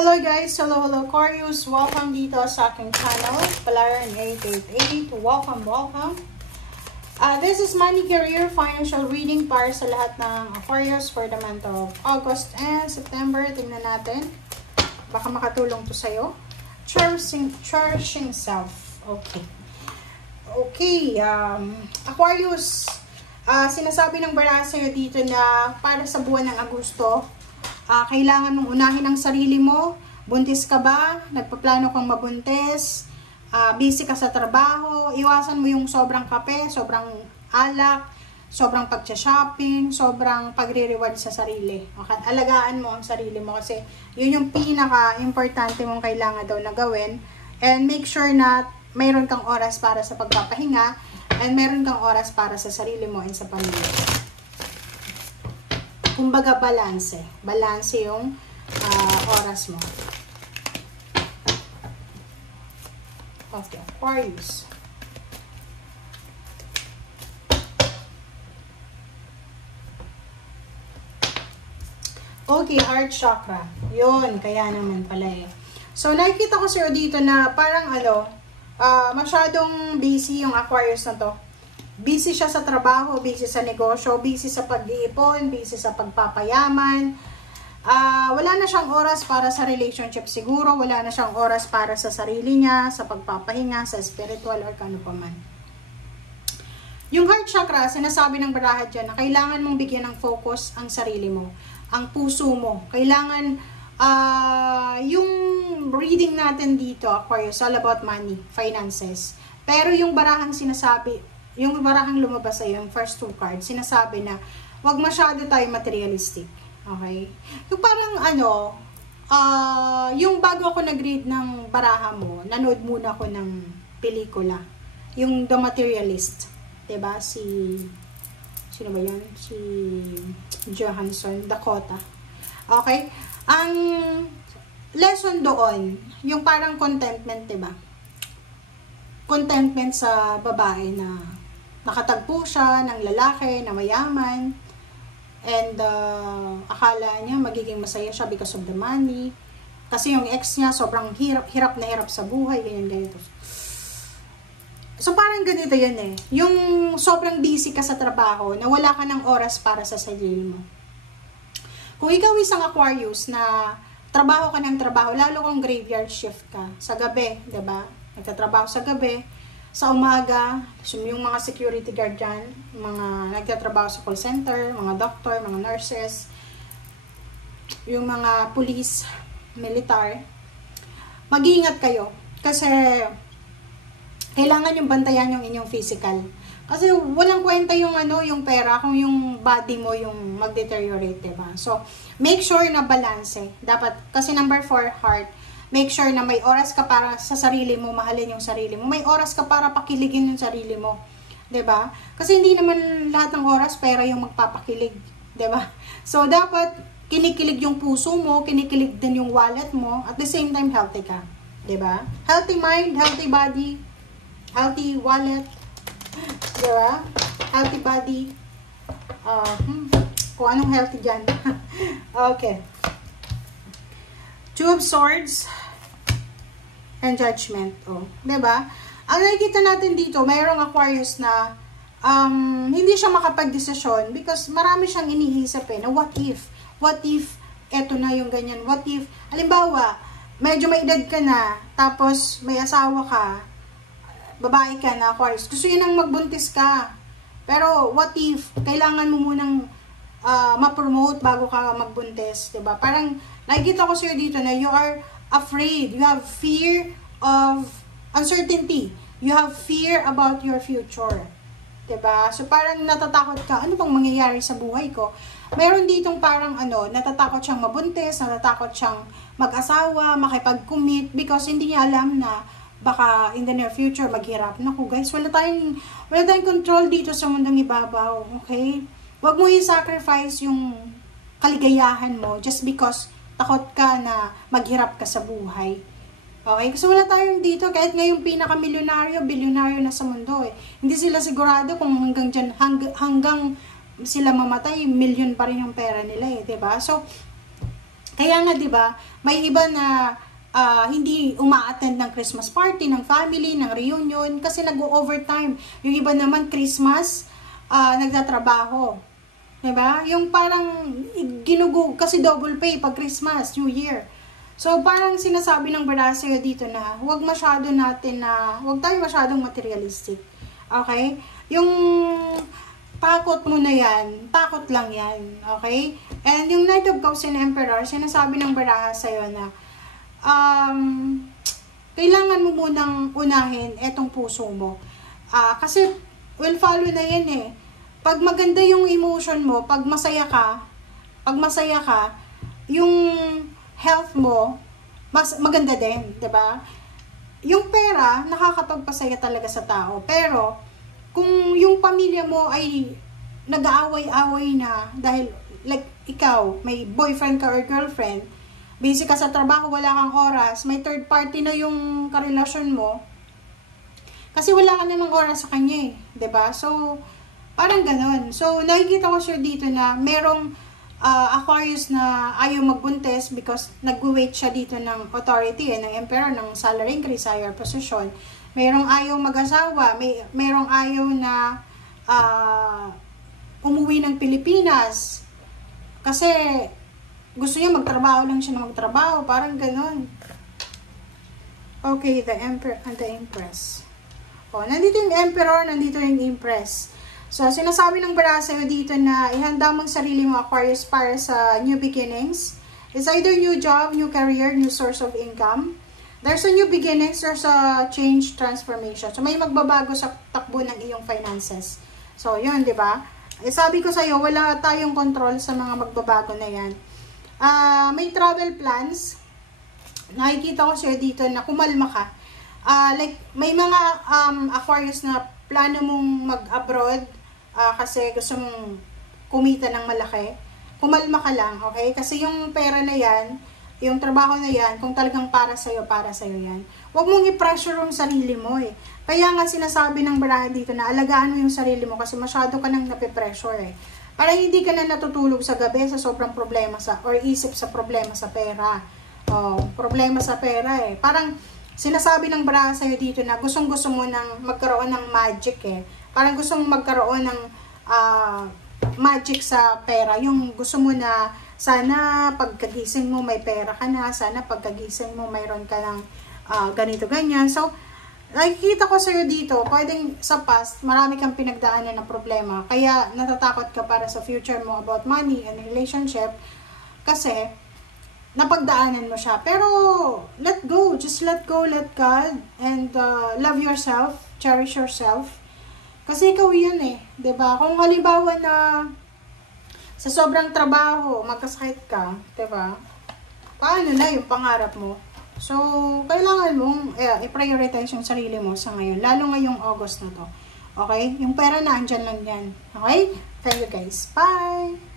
Hello guys! Hello Aquarius! Welcome dito sa aking channel, Palaran 888. Welcome! This is money, career, financial reading para sa lahat ng Aquarius for the month of August and September. Tingnan natin. Baka makatulong to sa'yo. Cherishing self. Okay. Aquarius, sinasabi ng baraha sa'yo dito na para sa buwan ng Agosto, kailangan mong unahin ang sarili mo. Buntis ka ba? Nagpaplano kang mabuntis? Busy ka sa trabaho? Iwasan mo yung sobrang kape, sobrang alak, sobrang pag-shopping, sobrang pagre-reward sa sarili. Okay? Alagaan mo ang sarili mo kasi yun yung pinaka-importante mong kailangan daw na gawin. And make sure na mayroon kang oras para sa pagpapahinga and mayroon kang oras para sa sarili mo and sa pamilya. Kumbaga balance yung oras mo. Okay, Aquarius. Okay, heart chakra. Yun, kaya naman pala eh. So, nakikita ko sa'yo dito na parang masyadong busy yung Aquarius na to. Busy siya sa trabaho, busy sa negosyo, busy sa pag-iipon, busy sa pagpapayaman. Wala na siyang oras para sa relationship siguro, wala na siyang oras para sa sarili niya, sa pagpapahinga, sa spiritual or kano pa man. Yung heart chakra, sinasabi ng baraha dyan na kailangan mong bigyan ng focus ang sarili mo, ang puso mo. Kailangan, yung reading natin dito, Aquarius, all about money, finances. Pero yung barahang sinasabi, yung barahang lumabas sa'yo, yung first two cards, sinasabi na wag masyado tayo materialistic. Okay? Yung parang yung bago ako nag-read ng baraha mo, nanood muna ako ng pelikula. Yung The Materialist. Diba? Sino ba yan? Si Johansson, Dakota. Okay? Ang lesson doon, yung parang contentment, diba? Contentment sa babae na nakatagpo siya ng lalaki na mayaman and akala niya magiging masaya siya because of the money kasi yung ex niya sobrang hirap na hirap sa buhay, ganito. So parang ganito yan eh, yung sobrang busy ka sa trabaho na wala ka ng oras para sa sarili mo. Kung ikaw isang Aquarius na trabaho ka ng trabaho, lalo kung graveyard shift ka sa gabi, diba? Nagtatrabaho sa gabi, sa umaga, yung mga security guard dyan, mga nagtatrabaho sa call center, mga doctor, mga nurses, yung mga police, militar, mag-iingat kayo. Kasi, kailangan yung bantayan yung inyong physical. Kasi, walang kwenta yung yung pera, kung yung body mo yung mag-deteriorate, diba? So, make sure na balance. Dapat, kasi number 4, heart, make sure na may oras ka para sa sarili mo, mahalin yung sarili mo. May oras ka para pakiligin yung sarili mo. 'Di ba? Kasi hindi naman lahat ng oras pera yung magpapakilig, 'di ba? So dapat kinikilig yung puso mo, kinikilig din yung wallet mo, at the same time healthy ka, 'di ba? Healthy mind, healthy body, healthy wallet, 'di ba? Healthy body. Kung anong healthy diyan. Okay. Two of Swords and Judgment. Diba? Ang nakikita natin dito, mayroong Aquarius na hindi siya makapag-desisyon because marami siyang iniisip na what if? What if eto na yung ganyan? What if, halimbawa, medyo may edad ka na, tapos may asawa ka, babae ka na Aquarius, gusto yun ang magbuntis ka. Pero what if, kailangan mo munang ma-promote bago ka magbuntis, diba? Parang nakikita ko sa'yo dito na you are afraid, you have fear of uncertainty, you have fear about your future, diba? So parang natatakot ka, ano bang mangyayari sa buhay ko? Mayroon ditong parang natatakot siyang mabuntis, natatakot siyang mag-asawa, makipag-commit because hindi niya alam na baka in the near future maghirap. Naku guys, wala tayong control dito sa mundong ibabaw, okay? Huwag mo i-sacrifice yung kaligayahan mo just because takot ka na maghirap ka sa buhay. Okay? Kasi wala tayong dito, kahit ngayong pinaka-milyonaryo, bilyonaryo na sa mundo eh. Hindi sila sigurado kung hanggang sila mamatay, milyon pa rin yung pera nila eh, 'di ba? So, Kaya nga, di ba, may iba na hindi uma-attend ng Christmas party, ng family, ng reunion, kasi nag-overtime. Yung iba naman, Christmas, nagtatrabaho. Di ba? Yung parang ginugug, kasi double pay pag Christmas, New Year. So, parang sinasabi ng bara sa'yo dito na, huwag tayo masyadong materialistic. Okay? Yung takot mo na yan, takot lang yan. Okay? And yung Knight of Cups and Emperor, sinasabi ng baraha sa'yo na, kailangan mo munang unahin etong puso mo. Kasi, will follow na yan eh. Pag maganda yung emotion mo, pag masaya ka, yung health mo, maganda din, 'di ba? Yung pera, nakakapagpasaya talaga sa tao. Pero, kung yung pamilya mo ay nag-aaway-away na, dahil, like, ikaw, may boyfriend ka or girlfriend, busy ka sa trabaho, wala kang oras, may third party na yung karelasyon mo, kasi wala ka namang oras sa kanya eh, 'di ba? So, parang ganon. So, nakikita ko siya dito na merong Aquarius na ayaw magbuntis because nag-wait siya dito ng authority, ng emperor, ng salary increase, higher position. Merong ayaw mag-asawa, merong ayaw na umuwi ng Pilipinas kasi gusto niya magtrabaho lang siya na magtrabaho, parang ganon. Okay, the emperor and the empress. Nandito yung emperor, nandito yung empress. So, sinasabi ng bara sa'yo dito na ihanda mong sarili mo, Aquarius, para sa new beginnings. It's either new job, new career, new source of income. There's a new beginnings, there's a change, transformation. So, may magbabago sa takbo ng iyong finances. So, yun, di ba? Sabi ko sa'yo, wala tayong control sa mga magbabago na yan. May travel plans. Nakikita ko sa'yo dito na kumalma ka. Like, may mga Aquarius na plano mong mag-abroad, kasi gusto mong kumita ng malaki, kumalma ka lang, okay? Kasi yung pera na yan, yung trabaho na yan, kung talagang para sa'yo yan. Huwag mong i-pressure yung sarili mo eh. Kaya nga sinasabi ng baraha dito na alagaan mo yung sarili mo kasi masyado ka nang napipressure eh. Para hindi ka na natutulog sa gabi sa sobrang problema or isip sa problema sa pera. Problema sa pera eh. Parang sinasabi ng baraha sa'yo dito na gustong-gusto mo nang magkaroon ng magic eh. Parang gustong magkaroon ng magic sa pera. Yung gusto mo na sana pagkagising mo may pera ka na. Sana pagkagising mo mayroon ka ng ganito, ganyan. So, nakikita ko sa'yo dito, pwedeng sa past, marami kang pinagdaanan na problema. Kaya natatakot ka para sa future mo about money and relationship. Kasi, napagdaanan mo siya. Pero, let go. Just let go, let God. And love yourself. Cherish yourself. Kasi ikaw yun eh. 'Di ba? Kung halimbawa na sa sobrang trabaho, magkasakit ka, 'di ba? Paano na yung pangarap mo? So, kailangan mong i-prioritize yung sarili mo sa ngayon. Lalo ngayong August na to. Okay? Yung pera na, andyan lang yan. Okay? Thank you guys. Bye!